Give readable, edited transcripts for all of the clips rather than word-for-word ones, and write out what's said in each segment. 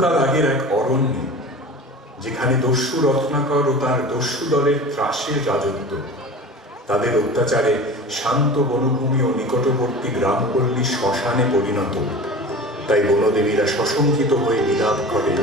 বহুকাল আগের এক অরণ্যে, যেখানে দস্যু রত্নাকর ও তার দস্যু দলের ত্রাসের রাজত্ব, তাদের অত্যাচারে শান্ত বনভূমি ও নিকটবর্তী গ্রামপল্লী শ্মশানে পরিণত। তাই বনদেবীরা সশঙ্কিত হয়ে বিলাপ করেন।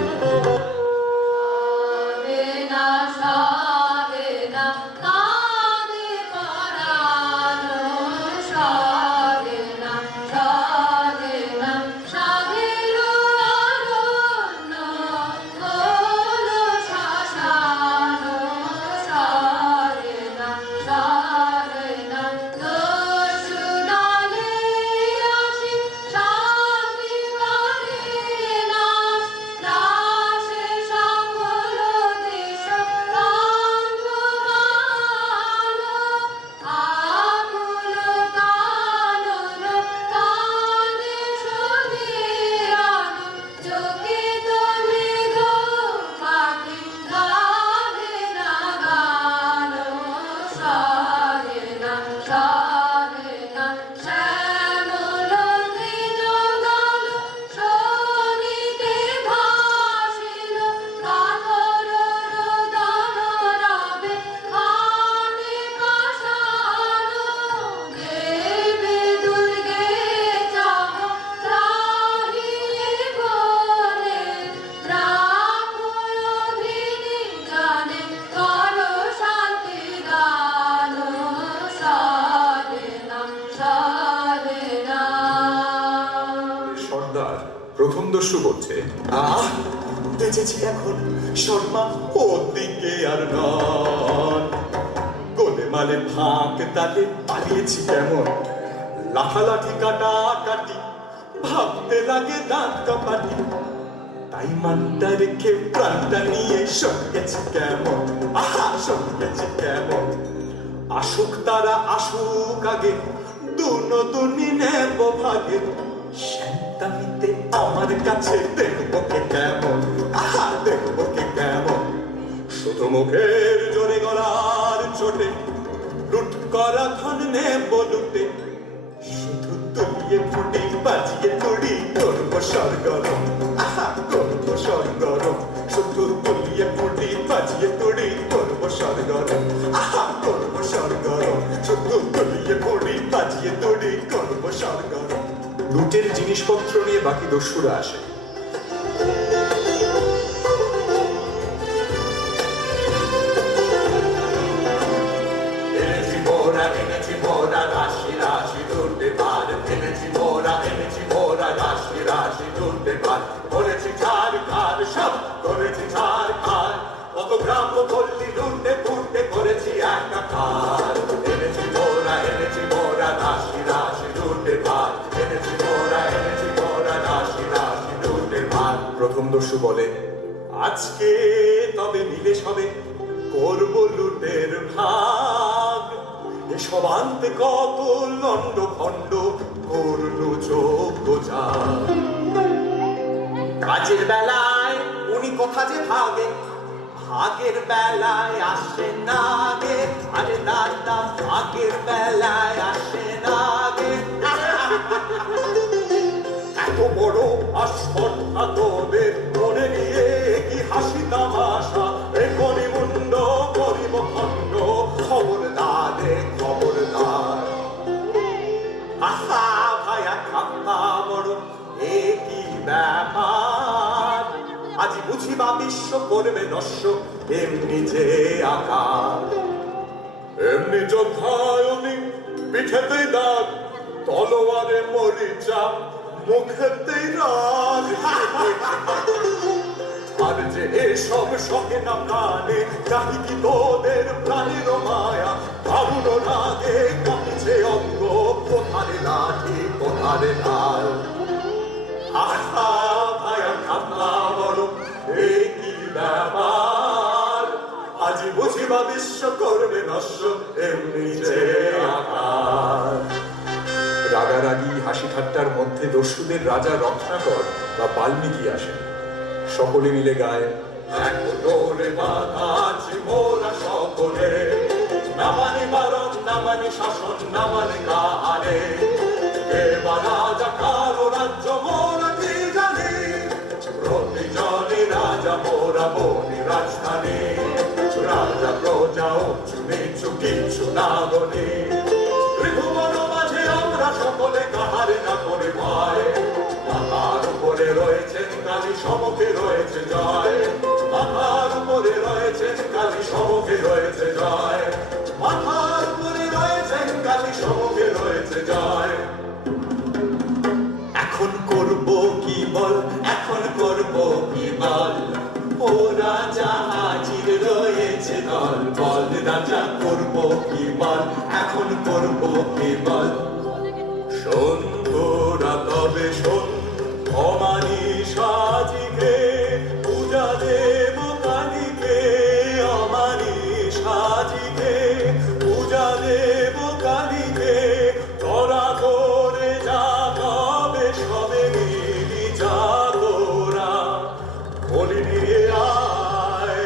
প্রথম দস্যু বলছে, বেঁচেছি এখন শর্মা ওদিকে আর নন, গোলেমালে ফাঁক তালে পালিয়েছি কেমন, লাঠালাঠি কাটা কাটি ভাবতে লাগে দাঁত কাপাটি, তাই মানটা রেখে প্রাণটা নিয়ে সঙ্গেছি কেমন, সঙ্গেছি কেমন। আসুক তারা আসুক আগে, দুনি নেব ভাগে, শান্তামিতে আমার কাছে দেখবো কে কেমন, দেখবো কে কেমন। শুধু মুখের জোরে গলার চোটে লুট করা ধন নেব লুটে, শুধু তুলিয়ে ফুটি বাজিয়ে তুড়ি করবো সরগরম, করবো সরগরম। শুধু তুলিয়ে ফুটি বাজিয়ে তুড়ি করবো সরগরম, করবো সরগরম। শুধু তুলিয়ে ফুটি বাজিয়ে তুড়ি করবো সরগরম। লুটের জিনিসপত্র নিয়ে বাকি দস্যুরা আসে। এনেছি মোরা রাশি রাশি লুটে বার, এনেছি মোরা রাশি রাশি লুটে বার। করেছি ছাড় খার সব করেছি ছাড় খার, কত গ্রাম পল্লী লুটে ফুটে করেছি একাকার। এনেছি মোরা রাশি রাশি লুটে বার, এনেছি মোরা রাশি রাশি লুটে বার। প্রথম দস্যু বলে, আজকে তবে মিলে সবে করব লুটের ভাগ, এসব আনতে কত লন্ড ভন্ড করলো যোগ্য যা। কাজের বেলায় উনি কথা যে ভাগে, ভাগের বেলায় আসে না গে, আরে দাদা ভাগের বেলায় আসে না গে। এত বড় আস্পর্ধা তোদের মনে নিয়ে কি হাসি তামাশা, এখনই মুন্ড করিব খণ্ড, খবরদার রে খবরদার। ভায়া খাপ্পা বড় এ কি ব্যাপার, আজি বুঝিবা বিশ্ব করবে নস্য এমনি যে আকার। এমনি যোদ্ধায়নি পিঠেতেই দাগ, তলোয়ারে মরিচা মুখেতেই রাগ। আর যে এসব শখে না প্রাণে, চাহি কি তোদের প্রাণের মায়া, ভাবুন রাগে কাঁপিছে অঙ্গ, কোথারে লাঠি কোথারে ঢাল। ভায়া খাপলা বড় এ কি ব্যাপার, আজি বুঝিবা বিশ্ব করবে নস্য এমনি যে আকার। রাগারাগি হাসি ঠাট্টার মধ্যে দস্যুদের রাজা রত্নাকর বা বাল্মীকি আসেন। সকলে মিলে গায়, এক ডোরে বাঁধা আছি মোরা সকলে, না মানে বারণ না মানে শাসন না মানে কাহারে, এবার রাজা কারো রাজ্য মোরা কি জানি, প্রতিজন মোরা বনি রাজধানী রাজা প্রজা উঁচু নিচু কিচ্ছু না গনি ত্রিভুবন মাঝে আমরা সকলে কাহারে না করে ভয় মাথার উপরে রয়েছেন কালী সমকে রয়েছে জয় মাথার উপরে রয়েছেন কালী সমকে রয়েছে জয় মাথার উপরে রয়েছেন কালী সমকে রয়েছে জয় এখন করব কি বল এখন করব কি বল ও রাজা হাজির রয়েছে দল বল রাজা করব কি বল এখন করব কি বল শোন তোরা তবে শোন অমানি সাজিকে পূজা দেব কালীকে অমানি সাজিকে পূজা দেব কালীকে তোরা করে যা তবে সবে মিলি যা তোরা বলি নিয়ে আয়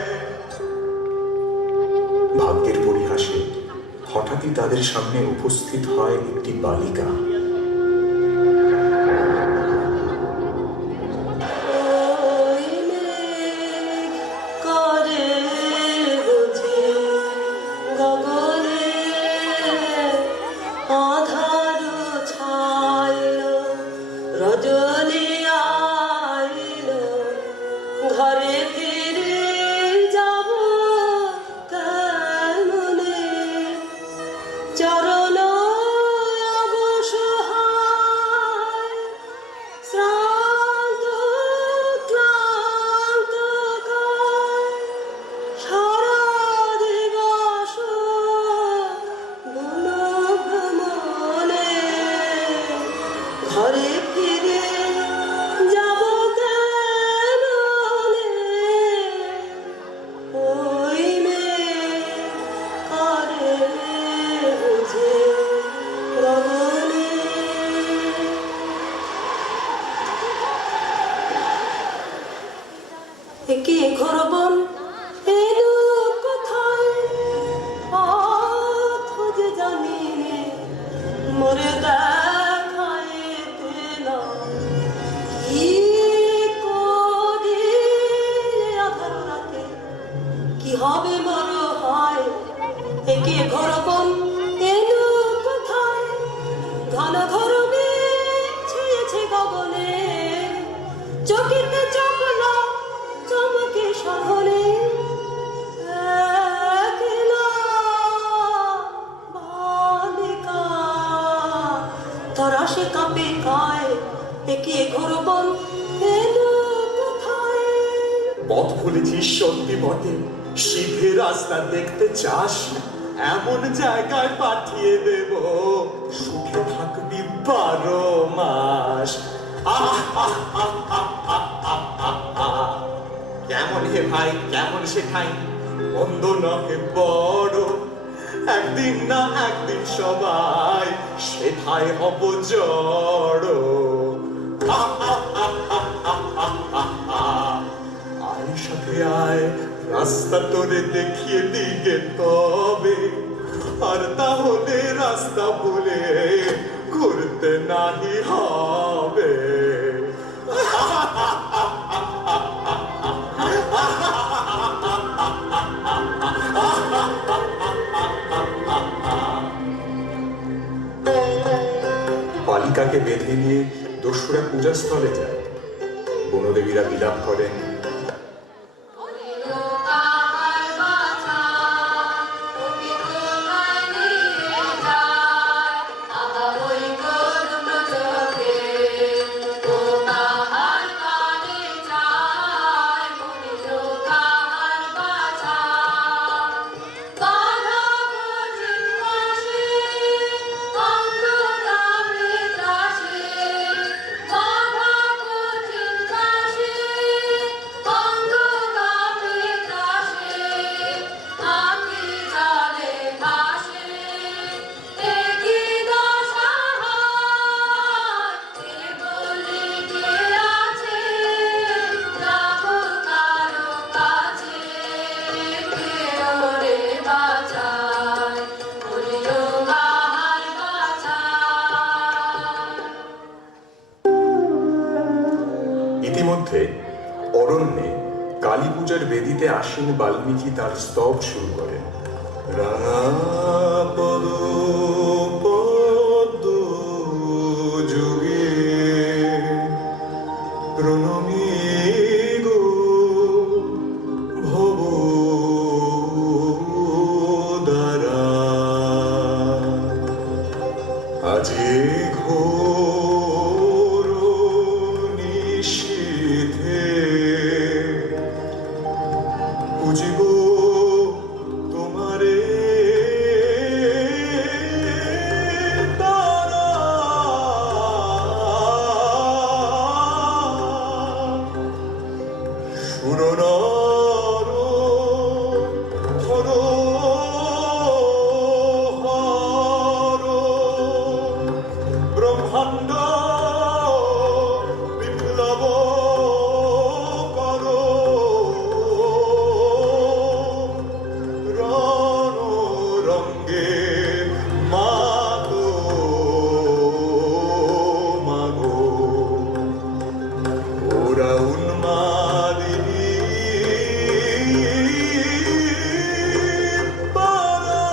ভাগ্যের পরিহাসে হঠাৎই তাদের সামনে উপস্থিত হয় একটি বালিকা। রজনী আইল ঘরে ফিরে যাব কেমনে চরণ অবসহায় শ্রান্ত ক্লান্ত কায় সারা দিবস বন ভ্রমণে ঘরে ফিরে যাব কেমনে ওই মেয়ে করে বুঝে রমণী কি ঘরবন এলো কোথায় পথ যে জানি নে মরে দেখাইতে না কি করি আধার রাতে কি হবে বড় হয় একে ঘরবন এলো কোথায় ঘন ঘর ছুঁয়েছে গগনে চকিতে চপলা চমকে শহরে একলা বালিকা তরাসে কাঁপে কায় একে ঘরবন এলো কোথায় পথ ভুলেছিস সত্যি বটে সিধে রাস্তা দেখতে চাস এমন জায়গায় পাঠিয়ে দেব সুখে থাকবি 12 মাস কেমন হে ভাই কেমন শেখাই মন্দ নহে বড় একদিন না একদিন সবাই সেথায় হব জড় আয় সাথে আয় রাস্তা তোরে দেখিয়ে দিগে তবে আর তাহলে রাস্তা ভুলে ঘুরতে নাহি হবে বালিকাকে বেঁধে নিয়ে দস্যুরা পূজাস্থলে যায়। বনদেবীরা বিলাপ করেন, কালী পূজার বেদিতে আসীন বাল্মীকি তার স্তব শুরু করেন। রাঙা পদ পদ্ম যুগে প্রণমী গো ভব দ্বারা আজি ঘোর নিশীথে পুজিব তোমারে দ্বারা। সুরনর ধরোহর ব্রহ্মাণ্ড বিপ্লব করো রণ রঙ্গে মাগো মাগো ওরা উন্মাদিনী পারা।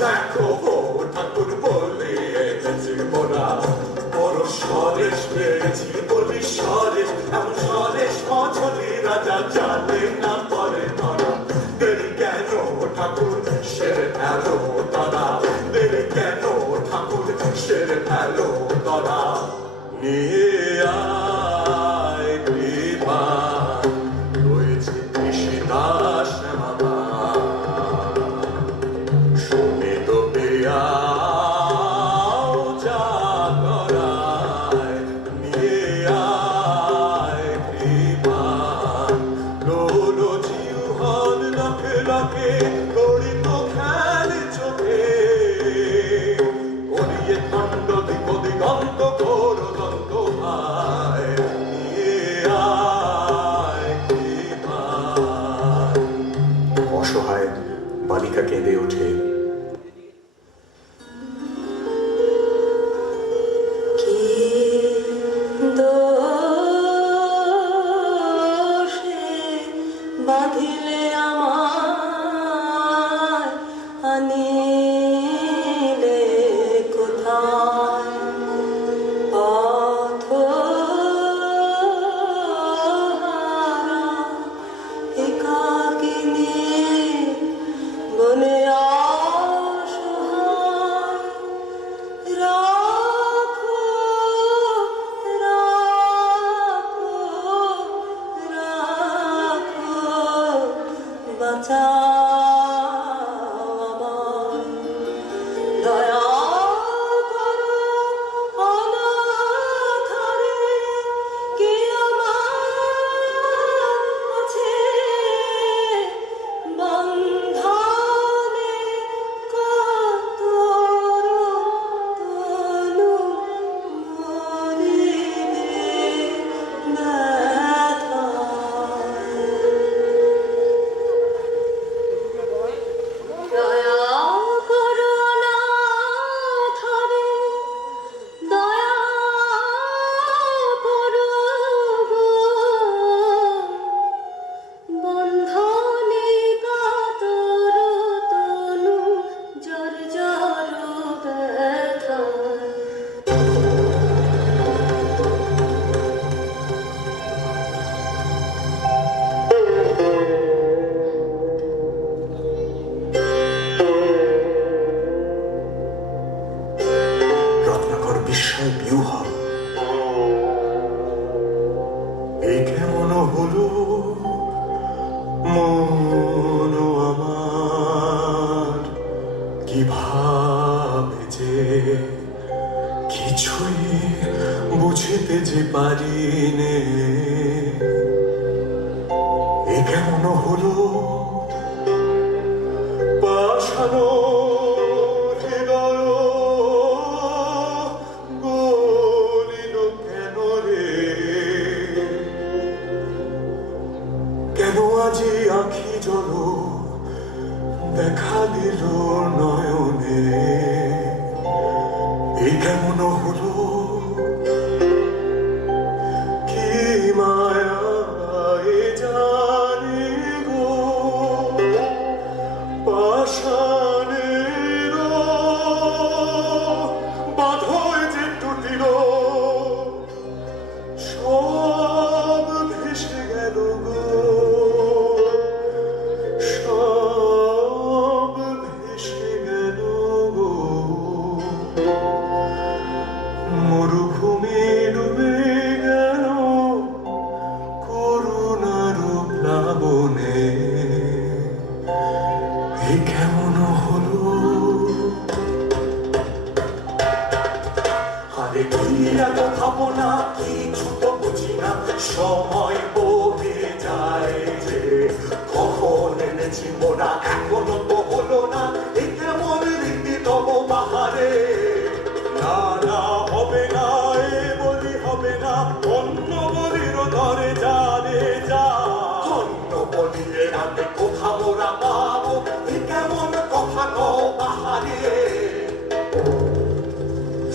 দেখো গো ঠাকুর বলে এনেছি মোরা বড় স্বরেশ পেয়েছি বলি স্বরেশ এমন স্বরেশ মছলি রাজা জানে না পরে ধরা। দেরি কেন ঠাকুর সেরে ফেলো তারা, দেরি কেন ঠাকুর সেরে ফেলো তারা। নিয়ে আয় কৃপা রয়েছে কৃষিদাস মামা সুমিত পেয়াও যা করায়। নিয়ে আয় কৃপা লোলো জিহ্বন লখে লখে তড়িত খেল চোখে করিয়ে খণ্ড দিক দিগন্ত ঘোর দন্ত ভাই। নিয়ে আয় কৃপা। অসহায় বালিকা কেঁদে ওঠে। কি দোষে বাঁধিলে আমায় আনিলে কোথায় পথহারা একাকিনী বনে অসহায়। রাখো রাখো রাখো বাঁচাও আমায়। দয়া করো অনাথরে কে আমার আছে বন্ধনে কাতর তনু মরিবে ব্যথায়। দয়া করো নাথরে, দয়া করো গো, বন্ধনে কাতর তনু জর্জর ব্যথায়। রত্নাকর বিস্ময় বিহ্বল। এই কেমন হলো মন আমার, কিভাবে যে কিছুই বুঝিতে যে পারি নে। এ কেমন হলো পাষাণ হৃদয় গলিল কেন রে। কেন আজি আখি জল দেখা দিল নয়নে। এই কেমন হলো কি মায়া এ জানি গো পাষাণের বাঁধয় যে টুটিল সব ভেসে গেল গো সব ভেসে গেল গো মরুভূমি ডুবে গেল করুণার প্লাবনে এ কেমন হলো আরে কি এত ভাবনা কিছু তো বুঝি না সময় বয়ে যায় যে কখন এনেছি মোরা এখনো তো হলো না এ কেমন রীতি তব বাহারে না না হবে না এ বলি হবে না অন্য বলির ধরে যা রে যা অন্য বলিয়ে রাতে কোথা মোরা পাবো এ কেমন কথা কও বাহারে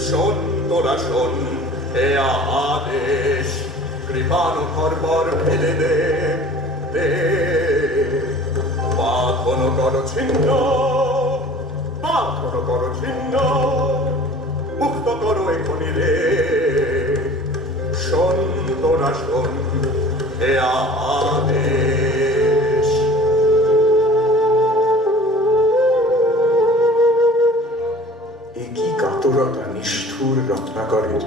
শোন তোরা শোন এ আদেশ কৃপাণু খরবর ফেলে দে দে বাঁধন কর ছিন্ন বাঁধন কর ছিন্ন মুক্ত করো এখনই রে শোন তোরা শোন এ আদেশ এ কি কাতরতা নিষ্ঠুর রত্নাকরের।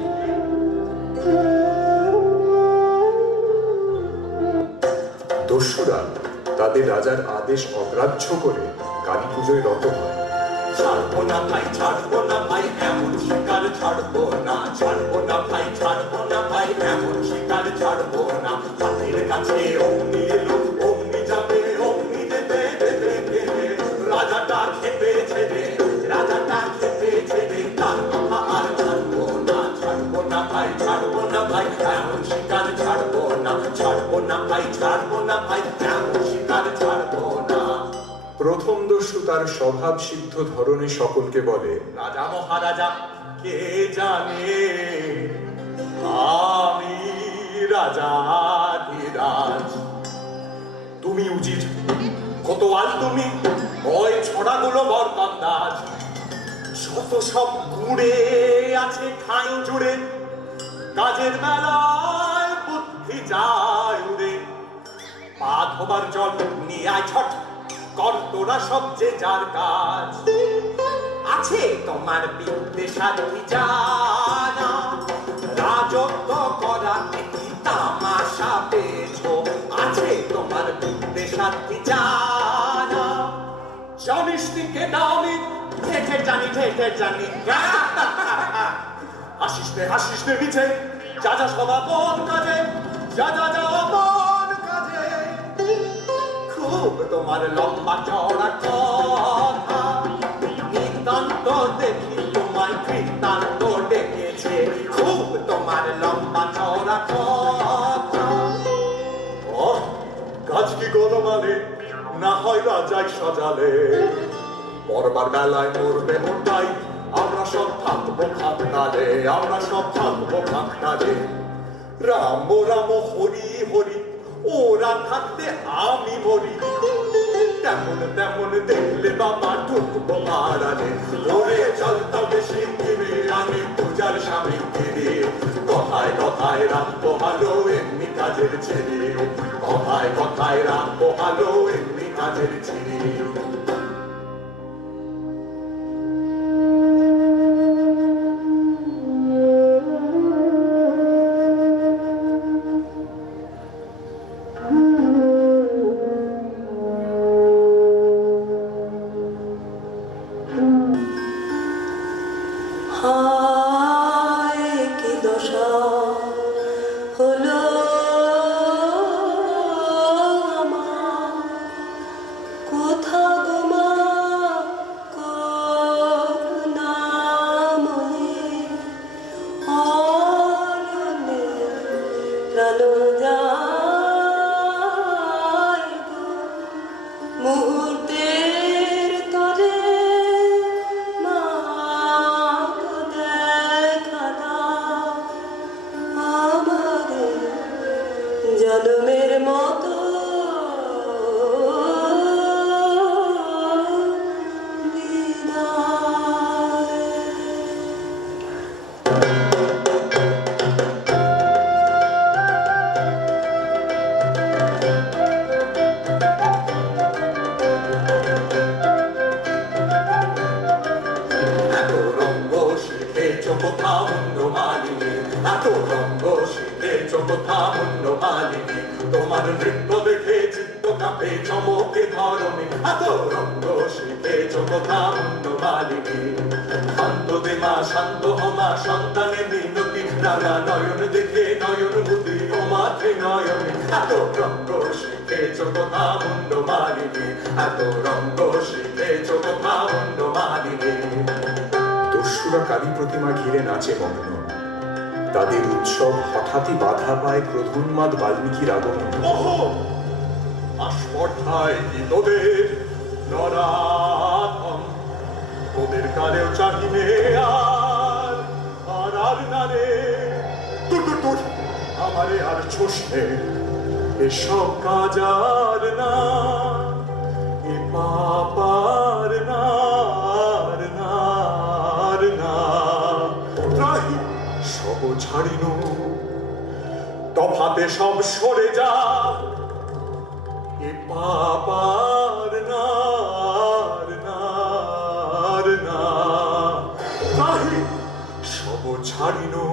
দস্যুরা তাদের রাজার আদেশ অগ্রাহ্য করে কালী পুজোয় রত হয়। ছাড়বো না ভাই ছাড়বো না ভাই এমন শিকার ছাড়বো না ছাড়বো না ভাই ছাড়বো না ভাই এমন শিকার ছাড়বো না হাতের কাছে অগ্নি এলো অগ্নি যাবে অগ্নি দেবে দেবে দেবে রাজাটা খেপেছে রে রাজাটা খেপেছে রে তার কথা আর ছাড়বো না ভাই ছাড়বো না ভাই এমন শিকার ছাড়বো না ছাড়বো না ভাই ছাড়বো না ভাই এমন শিকার ছাড়বো না। প্রথম দস্যু তার স্বভাব সিদ্ধ ধরনে সকলকে বলে, রাজা মহারাজা কে জানে আমি রাজাধিরাজ তুমি উজির কোতোয়াল তুমি ওই ছড়াগুলো বরকন্দাজ শত সব গুড়ে আছে খাই জুড়ে কাজের বেলায় বুদ্ধি যায় উড়ে পা ধোবার জল নিয়ে আয় ছট কর তোরা সব যে যার কাজ আছে তোমার বিদ্যে সাধি জানা রাজত্ব করা কি তামাশা পেয়েছো আছে তোমার বিদ্যে সাধি জানা জানিস দিকে দামি ঠেঠে জানি হাসিস নে নিচে যা যা সমাপন কাজে যা যা যা অপন কাজে খুব তোমার লম্বা চড়া কথা নিতান্ত দেখি তোমার কৃতান্ত ডেকেছে খুব তোমার লম্বা চড়া কথা ও কাজ কি গোলমালে না হয় রাজাই সাজালে পরবার বেলায় মরবে মোটাই আমরা সব থাকবো খাপতালে আমরা সব থাকবো খাপতালে রাম রাম হরি হরি ওরা থাকতে আমি মরি তেমন তেমন দেখলে বাবা ঢুকবো মারালে ওরে চল তবে শিখিবে আমি পূজার স্বামী ফিরে কথায় কথায় রাখবো ভালো এমনি কাজের ছেড়ে কথায় কথায় রাখবো ভালো এমনি কাজের ছেড়ে। হায় কি দশা হলো আমার, কোথায় শিখেছ কোথা মুন্ড মালিনী, এত রঙ্গ শিখেছ কোথা মুন্ড মালিনী, তোমার নৃত্য দেখে চিত্ত কাঁপে চমকে ধরণী, এত রঙ্গ শিখেছ কোথা মুন্ড মালিনী। শান্ত দে মা শান্ত হমা সন্তানে মিনতি, রাঙা নয়ন দেখে নয়ন মুদি ও মাথে নয়নে, এত রঙ্গ শিখেছ কোথা মুন্ড মালিনী, এত রঙ্গ শিখেছ কোথা মুন্ড মালিনী। দস্যুরা কালী প্রতিমা ঘিরে নাচে মগ্ন, তাদের উৎসব হঠাৎই বাধা পায় ক্রোধোন্মাদ বাল্মীকির আগমন। ওহো, আস্পর্ধায় কি তোদের নরাধম, তোদের কালেও চাহিনে আর আর আর না রে, তুর তুর তুর আমারে আর ছোসে, এসব কাজ আর না, এ পাপার না আর না আর না, ত্রাহি সব ছাড়িনু, তফাতে সব সরে যা, এ পাপার না আর না আর না, ত্রাহি সব ছাড়িনু।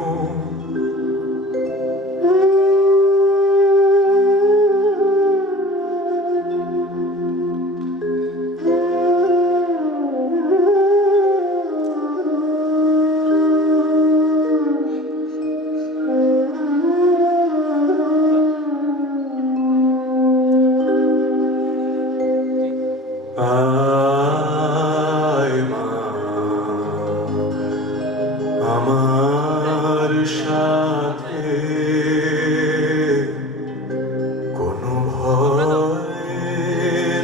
আয় মা আমার সাথে, কোনো ভয়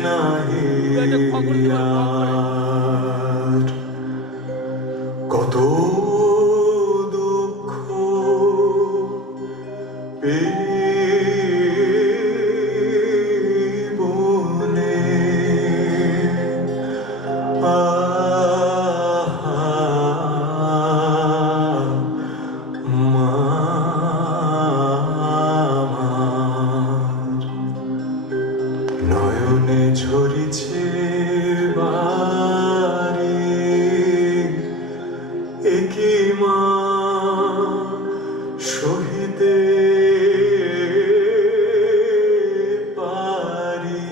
নাহি আর, কত দুঃখ বনে নয়নে ঝরিছে বারে, একি মা সহিতে পারি,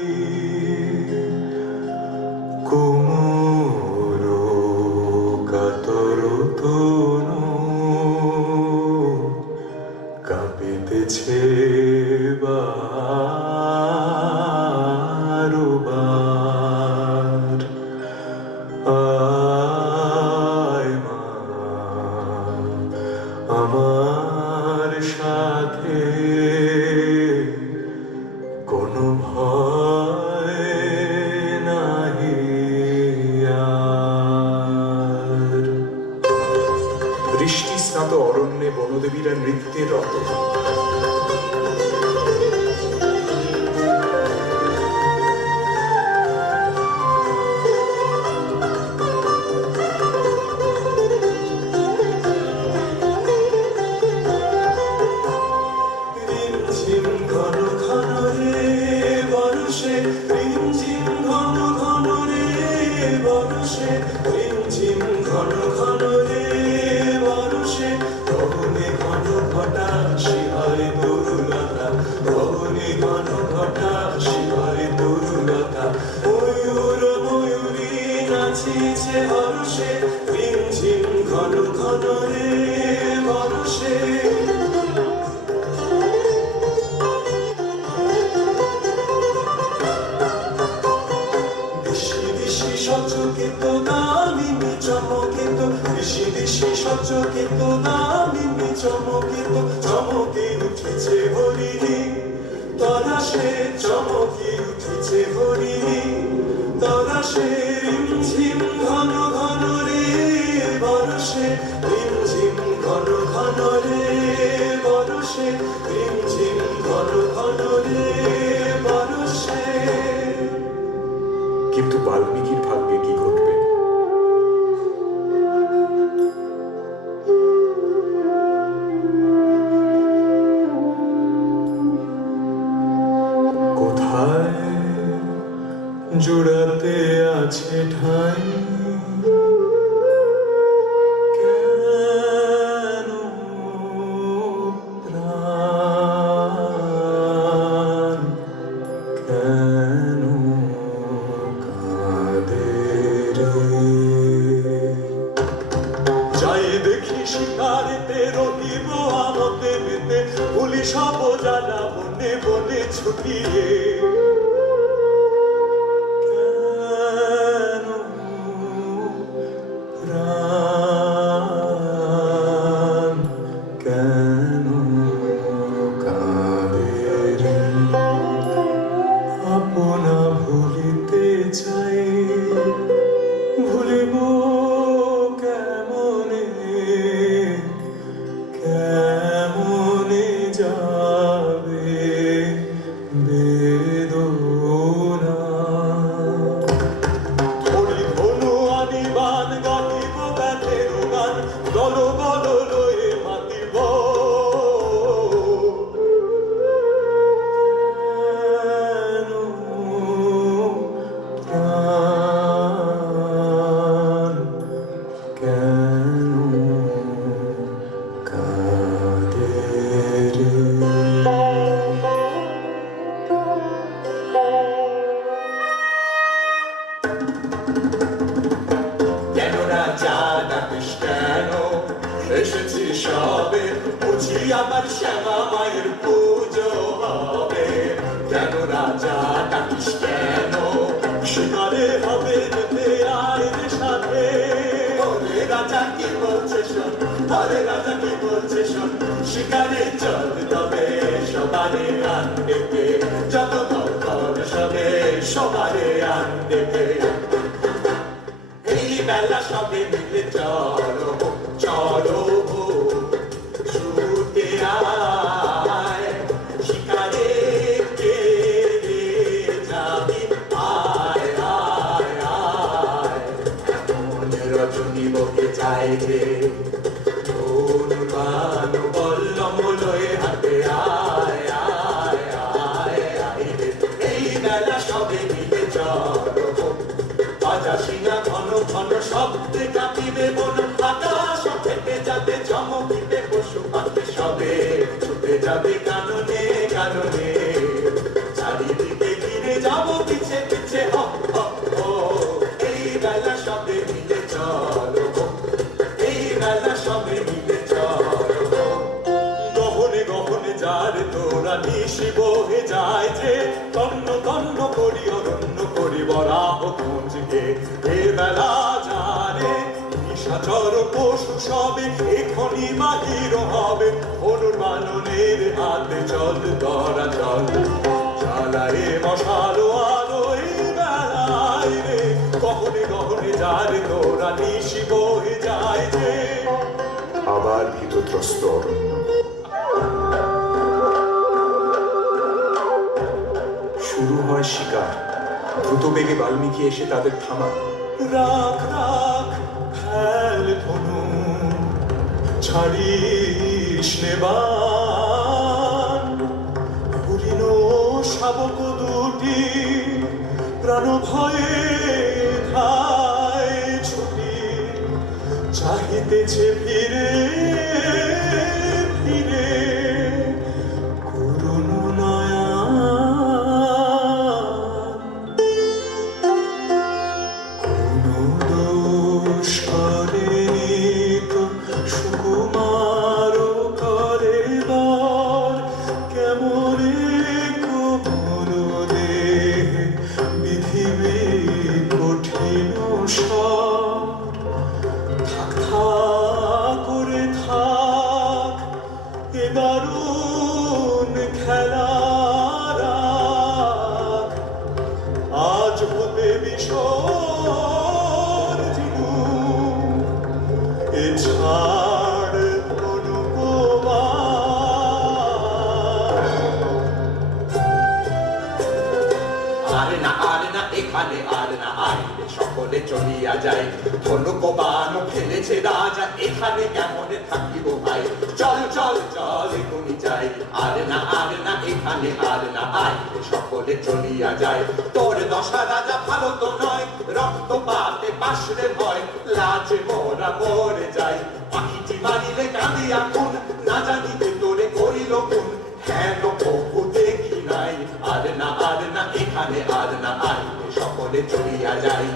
কোমর কাতর তনু কাঁপিতেছে বারবার। আয় মা আমার সাথে, কোনো ভয় নাহি আর। বৃষ্টি স্নাত অরণ্যে বনদেবীরা নৃত্যের রত, নাচিছে হর্ষে, রিমঝিম ঘন ঘন রে বর্ষে। দিশি দিশি সচকিত দামিনী চমকিত, দিশি দিশি সচকিত দামিনী চমকিত, চমকে উঠেছে হরিণী তরাসে, চমকে উঠেছে হরিণী তরাসে। রিমঝিম ঘন ঘন রে বর্ষে, রিমঝিম ঘন ঘন রে বর্ষে, রিমঝিম ঘন ঘন রে বর্ষে। কিন্তু বাল্মীকির ভাগ্যে কি ঘটবে? কোথায় জোড়াতে আছে ঠাই, ভুলি সব জানা বনে বনে ছুটিয়ে কেন প্রাণ কেন কাঁদে রে? আপনা ভুলিতে চাই ভুলিব কেমনে কেমনে যাবে বেদনা ধরি ধনু আনিবান গাহিব ব্যথের গান দল বল লয়ে মাতিব কেন প্রাণ কেন কাঁদে রে? কেন রাজা ডাকিস কেন এসেছি সবে বুঝি আমার শ্যামা মায়ের পুজো হবে কেন রাজা ডাকিস কেন শিকারে হবে যেতে আয়ের সাথে ওরে রাজা কি বলছে শোন ওরে রাজা কি বলছে শোন শিকারে চল তবে সবারে আন ডেকে যত ভক্ত সবে সবারে আন ডেকে এই বেলা সবে মিলে চলো চলো ছুটে আয় শিকারে কে রে যাবি আয় আয় আয় মনে রজনী বকে যায় রে অনুমান বল্লম লয়ে হাতে আয় আয় আয় আয় রে এই বেলা সবে মিলে চলো বাজা সিনা ঘন ঘন শব্দে কাঁপিবে বন আকাশ ফেটে যাবে চমকিবে পশু পাখি সবে ছুটে যাবে কাননে কাননে চারিদিকে ঘিরে যাব পিছে পিছে হপ হপ হো এই বেলা সবে মিলে চলো এই বেলা সবে মিলে চলো গহনে গহনে যার তোরা নিশি বহে যায় যে তন্ন তন্ন করি অরণ্য করি বরাহ কুঞ্জকে এ বেলা জানে নিশাচর পশু সবে এখনই বাহির হবে অনুমাননের হাতে চল ধরা চল জ্বালায় মশালো আলো এই বেলায় রে গহনে গহনে যার তোরা নিশি বহে যায় যে আবার ভীতত্রস্ত অরণ্য। শুরু হয় শিকার। দ্রুত বেগে বাল্মীকি এসে তাদের থামান। রাখ রাখ ফেল ধনু ছাড়িস নেবান হরিণ শাবক দুটি প্রাণ ভয়ে ধায় ছুটি চাহিতেছে ফিরে ফিরে করুণ নয়ন কোনো দোষ করেনি তো সুকুমার করে বর কেমনে কোমল দেহে বিধিবে কঠিন স্বর থাক থাক করে থাক এ দারুণ খেলা রাখ আজ হতে বিসর্জিনু এ ছাড় অনুপমা আর না এখানে আর না আইলে সকলে চলিয়া যায় ধনুক বান ফেলেছে রাজা এখানে কেমনে থাকিব ভাই চল চল চল এখনই যাই আর না এখানে আর না আইলে সকলে চলিয়া যায় তোর দশা রাজা ভালো তো নয় রক্ত পাতে পাশরে ভয় লাজে মোরা মরে যাই পাখিটি মারিলে কাঁদিয়া খুন না জানিতে তোরে করিল খুন হেন বহু দেখি নাই আর না এখানে আর না আইলে সকলে চলিয়া যাই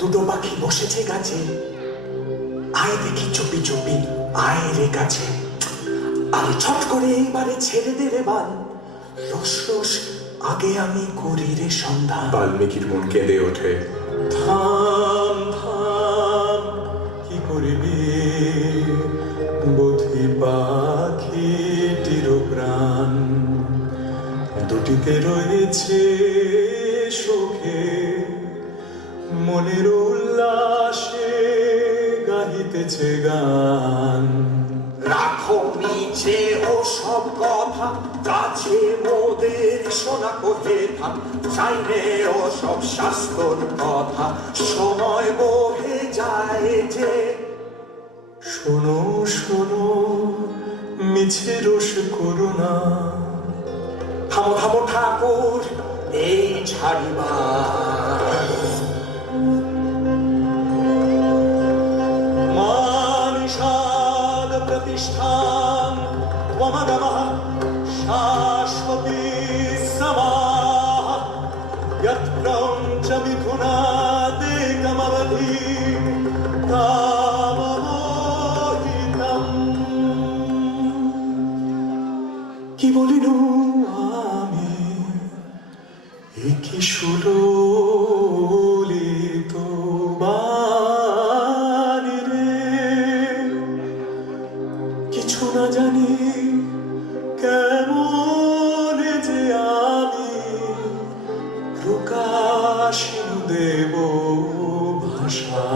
দুটো পাখি বসেছে গাছে আয় দেখি চুপি চুপি আয় রে কাছে, আমি ছট করে এইবারে ছেড়ে দে রে বান, রস রস আগে আমি করি রে সন্ধান। বাল্মীকির মন কেঁদে ওঠে। থাম থাম, কি করিবি বোধি পাখিটির প্রাণ, দুটিতে রয়েছে সুখে মনের উল্লাসে গাহিতেছে গান। রাখো নিচে ও সব কথা, কাছে মোদের শোনা কোথে থাম, চাইলে ও সব শাস্ত্র কথা, সময় বহে যায় যে। শোনো শোনো মিছে রোষ করো না, থামো থামো ঠাকুর এই ছাড়িবার। মানিষাদ প্রতিষ্ঠান ত্বমগমঃ শাশ্বতী সমাহ, যৎ প্রঞ্চ মিথুনাদেকমবধি কামমোহিতম। কি বলিনু আমি, এ কি সুললিত বাণী রে, কিছু না জানি কেমন যে আমি প্রকাশ দেব ভাষা,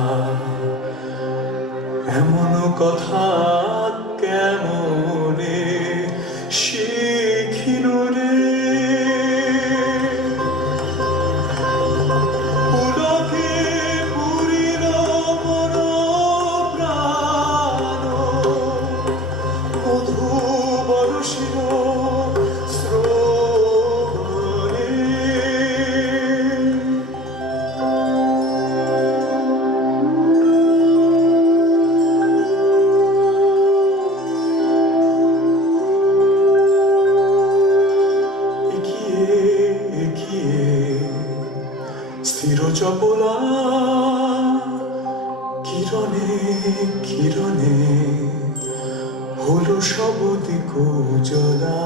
এমন কথা কেমনে শিখিনু রে। পুলকে পুরিল মন প্রাণ, মধু বরষিল শ্রবণে। স্থির চপলা কিরণে কিরণে হলো সব দিক উজালা,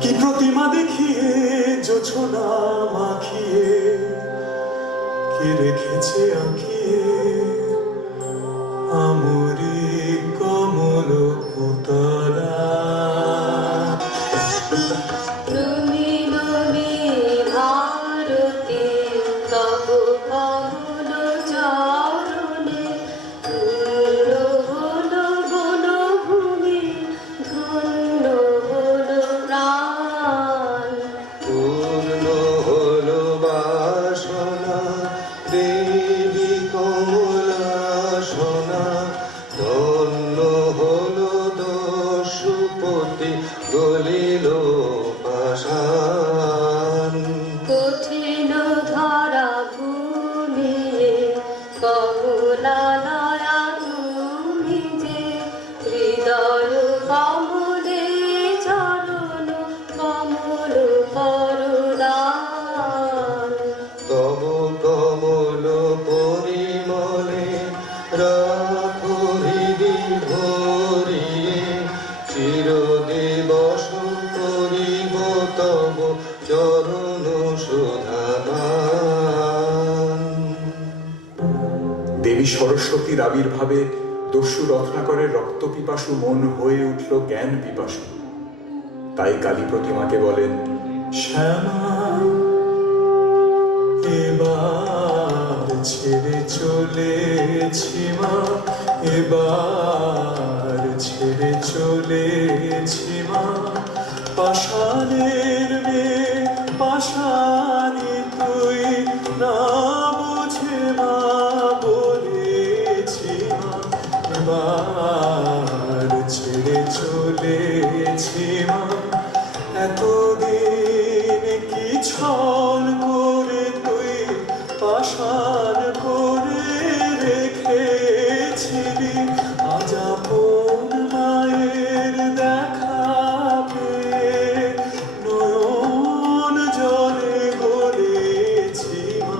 কি প্রতিমা দেখিয়ে জোছনা মাখিয়ে কে রেখেছে আঁকিয়ে আমরি কমল পুতলা। নমি নমি ভারতে তব কমল চরণে, ধন্য হল বনভূমি, ধন্য হল প্রাণ। পূর্ণ হলো বাসনা দেবী কমলা সোনা, ধন্য হলো দস্যুপতি গলিল পাষাণ। কঠিন ধরা ভূমিয়ে কমলালয়া তুমি যে, হৃদয় কমলে চরণ কমল করুদান। তব কমল পরিমলে রাখো হৃদি ভরিয়ে, চিরদিবস করিব তব চরণ শোধাপান। দেবী সরস্বতীর আবির্ভাবে দস্যু রত্নাকরের রক্ত পিপাসু মন হয়ে উঠল জ্ঞান পিপাসু। তাই কালী প্রতিমাকে বলেন, শ্যামা এবার ছেড়ে চলেছি মা, এবার ছেড়ে চলেছি মা, পাষাণের মেয়ে পাষাণী তুই, না বুঝে মা বলেছি মা, এবার ছেড়ে চলেছি মা। এতদিন কি ছল করে তুই পাষাণ করে রেখেছিলি, আজ আপন মায়ের দেখা পেয়ে নয়ন জলে গলেছি মা,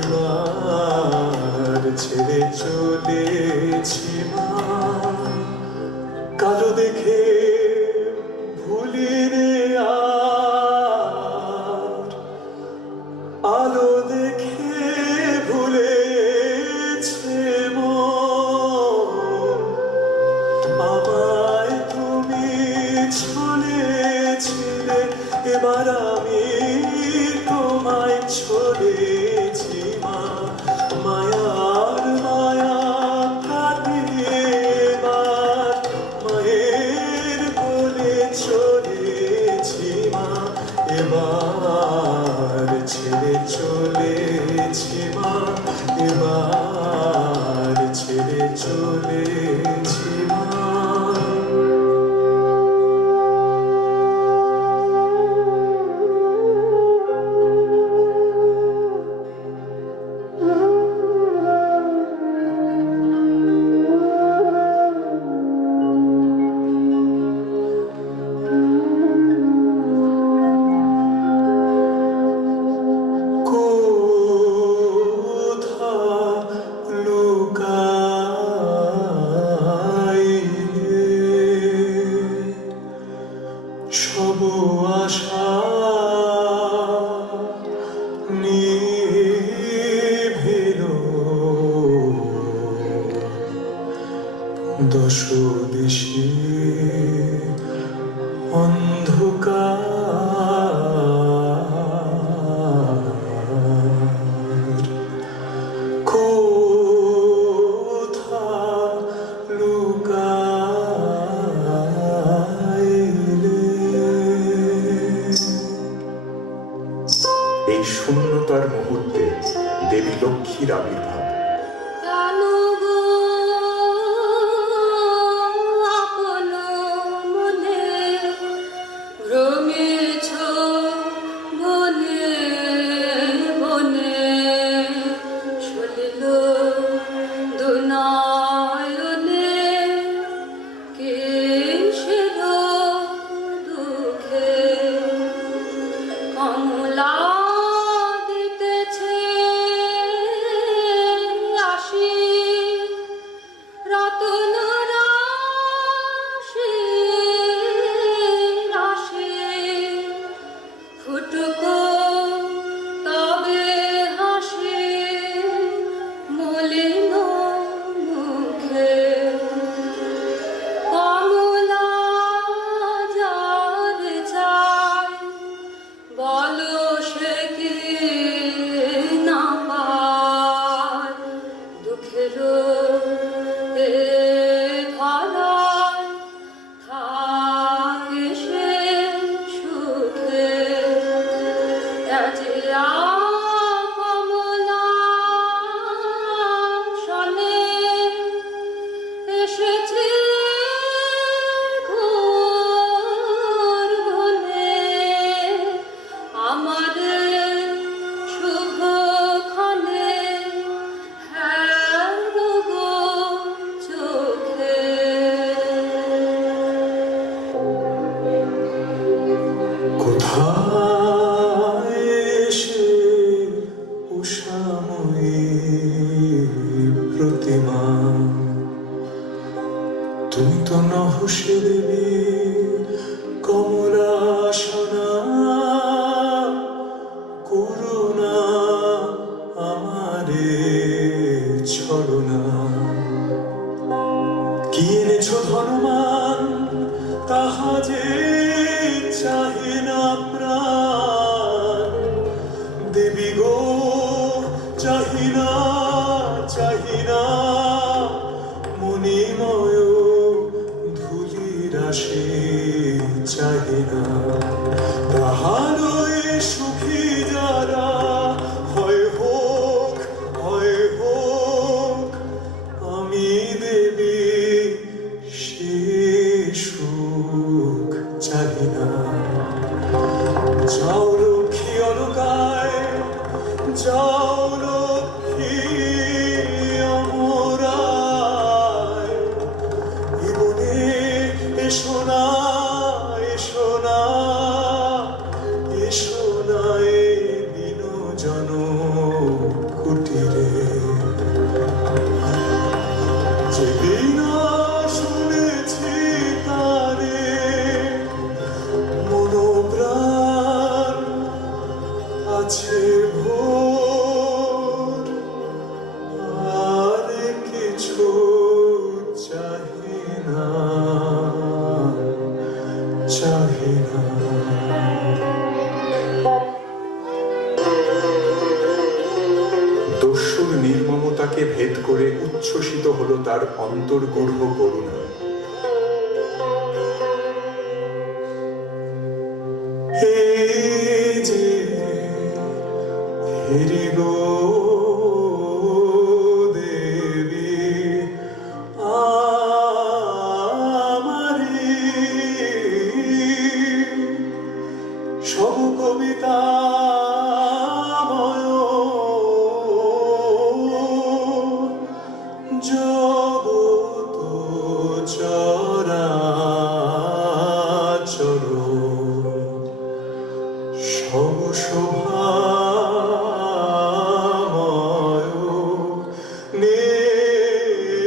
এবার ছেড়ে চলেছি মা, কালো দেখে ভুলিরে আর, আলো দেখে ভুলেছে মন। আমায় তুমি ছলেছিলে, এবার আমি তোমায় ছলেছি মা। মায়ার মায়া কাটিয়ে এবার মায়ের কোলে চলেছি মা। এবার ছেড়ে চলেছি মা, এবার ছেড়ে চলেছি মা। কোথা লুকাইলে সব আশা নিভিল, দশ দিশে অন্ধকার। কোথা লুকাইলে। এই শূন্যতার মুহূর্তে দেবী লক্ষ্মীর আবির্ভাব। কালো গো আপন মনে রঙেছ বনে বনে, চলিল দুনয়নে কিসের দুঃখে। কমলা দিতেছে আসি, রতন রাশি রাশি, ফুটুক তবে হাসি মলিন মুখে। কমলা যার চায় বলো সে কি না পায়, দুঃখের এ ধরায় থাকে সে সুখে। আজিয়া কমলা শনে এসেছে ঘোর ঘনে, আমার শুভ ক্ষণে হের গো চোখে। কোথায় এসে উষাময়ী প্রতিমা, তুমি তো নহসে দেবী কমলা সোনা। করুণা আমারে ছলনা, কি এনেছ ধনমান তাহা যে চাহে না প্রাণ। দেবী গো চাহি না চাহি না, মণিময় ধূলি রাশি চাহি না। তাহার সুখী যারা হয় হোক যেদিন শুনেছি তারে মনোপ্রাণ আছে ভোর, আর কিছু চাহি না, চাহি না। দস্যুর নির্মমতাকে ভেদ করে উচ্ছ্বসিত হলো তার অন্তর্গূঢ় করুণা। হে যে হেরি গো দেবী আমারি, সব কবিতাময় জগত চরাচর, সব শোভাময় নেহারি,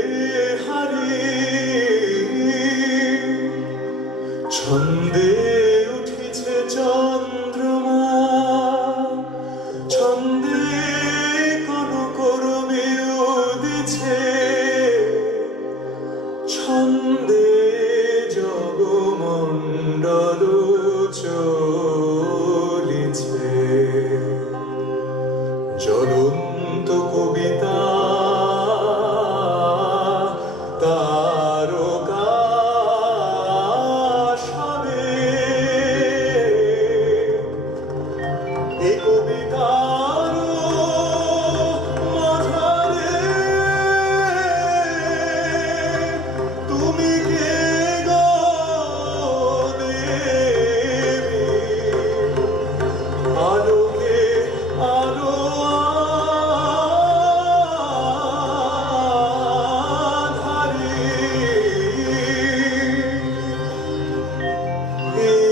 ছন্দে উঠিছে চন্দ্রমা, ছন্দে কনকরমে উদিছে, ছন্দে জগমণ্ডল চলিছে। জ্বলন্ত কবিতা তারকা সবে, এ কবিতার মাঝারে তুমি কে গো দেবী, আলোকে আলো আধারি, এই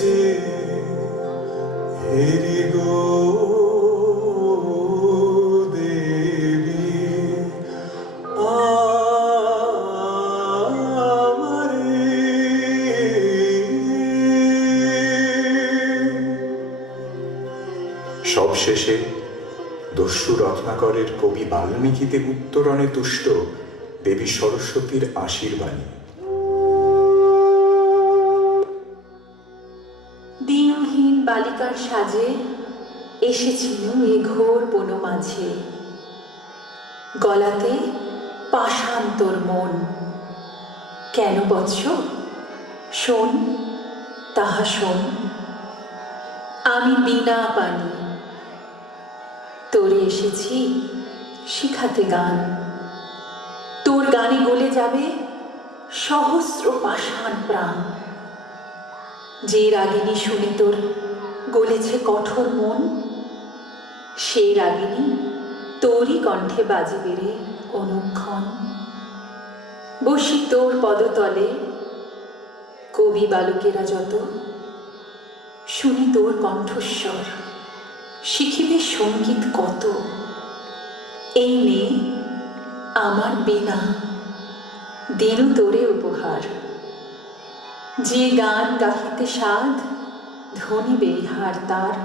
যে হেরি গো দেবী সবশেষে দস্যু রত্নাকরের কবি বাল্মীকিতে উত্তরণে তুষ্ট দেবী সরস্বতীর আশীর্বাণী। দিনহীন বালিকার সাজে এসেছিল এ ঘোর বন মাঝে, গলাতে পাষাণ তোর মন। কেন বৎস শোন, তাহা শোন, আমি বিনা পানি তোরে এসেছি শিখাতে গান। তোর গানে গলে যাবে সহস্র পাষাণ প্রাণ। যে রাগিনী শুনে তোর গলেছে কঠোর মন, সে রাগিনী তোরই কণ্ঠে বাজিবে রে অনুক্ষণ। বসি তোর পদতলে কবি বালকেরা যত, শুনি তোর কণ্ঠস্বর, শিখিবে সঙ্গীত কত। এই নে আমার বীণা, দিনু তোরে উপহার। যে গান গাহিতে সাধ, ধ্বনি বেহার তার।